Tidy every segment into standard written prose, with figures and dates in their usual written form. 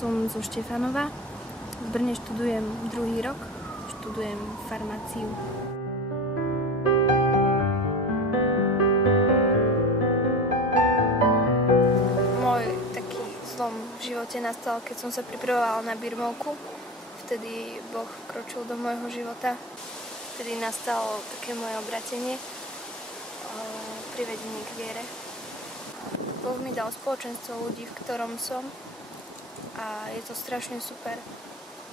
som zo Štefanova. V Brne študujem druhý rok, študujem farmáciu. Môj taký zlom v živote nastal, keď som sa pripravovala na birmovku. Vtedy Boh vkročil do môjho života. Vtedy nastalo také moje obratenie, privedenie k viere. Boh mi dal spoločenstvo ľudí, v ktorom som, a je to strašne super,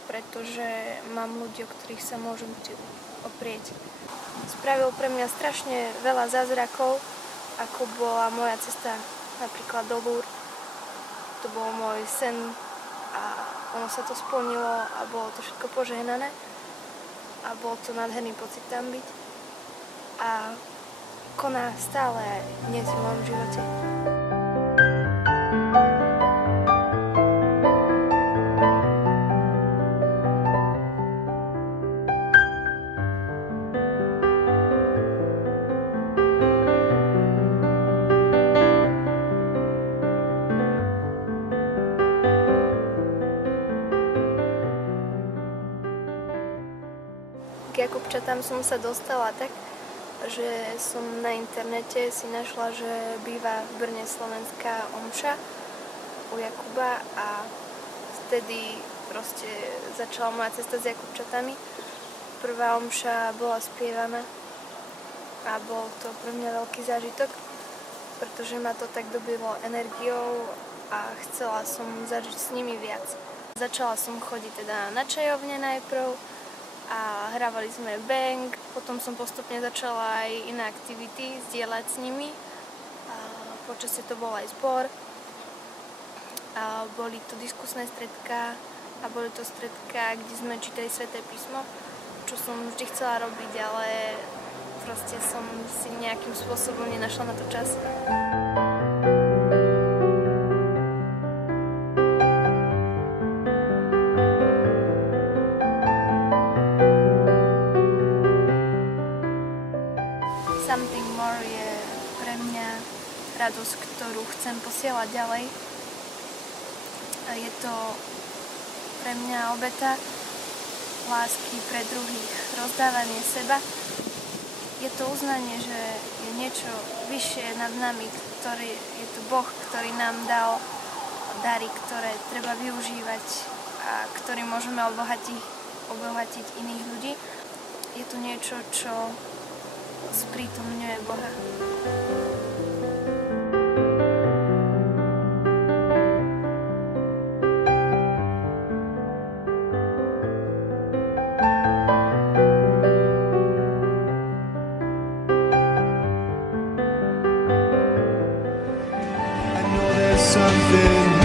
pretože mám ľudí, o ktorých sa môžem oprieť. Spravil pre mňa strašne veľa zázrakov, ako bola moja cesta napríklad do Lourdes. To bol môj sen a ono sa to splnilo a bolo to všetko požehnané a bol to nádherný pocit tam byť. A koná stále dnes v mojom živote. K Jakubčatám som sa dostala tak, že som na internete si našla, že býva v Brne slovenská omša u Jakuba a vtedy proste začala moja cesta s Jakubčatami. Prvá omša bola spievaná a bol to pre mňa veľký zážitok, pretože ma to tak dobilo energiou a chcela som zažiť s nimi viac. Začala som chodiť teda na čajovne najprv, a hrávali sme bang, potom som postupne začala aj iné aktivity zdieľať s nimi. Počasie to bol aj zbor, boli to diskusné stretká a boli to stretká, kde sme čítali Sväté písmo, čo som vždy chcela robiť, ale proste som si nejakým spôsobom nenašla na to čas. Something More je pre mňa radosť, ktorú chcem posielať ďalej. A je to pre mňa obeta lásky pre druhých, rozdávanie seba. Je to uznanie, že je niečo vyššie nad nami, je to Boh, ktorý nám dal dary, ktoré treba využívať a ktorým môžeme obohatiť iných ľudí. Je to niečo, čo sprítomňuje Boha. Something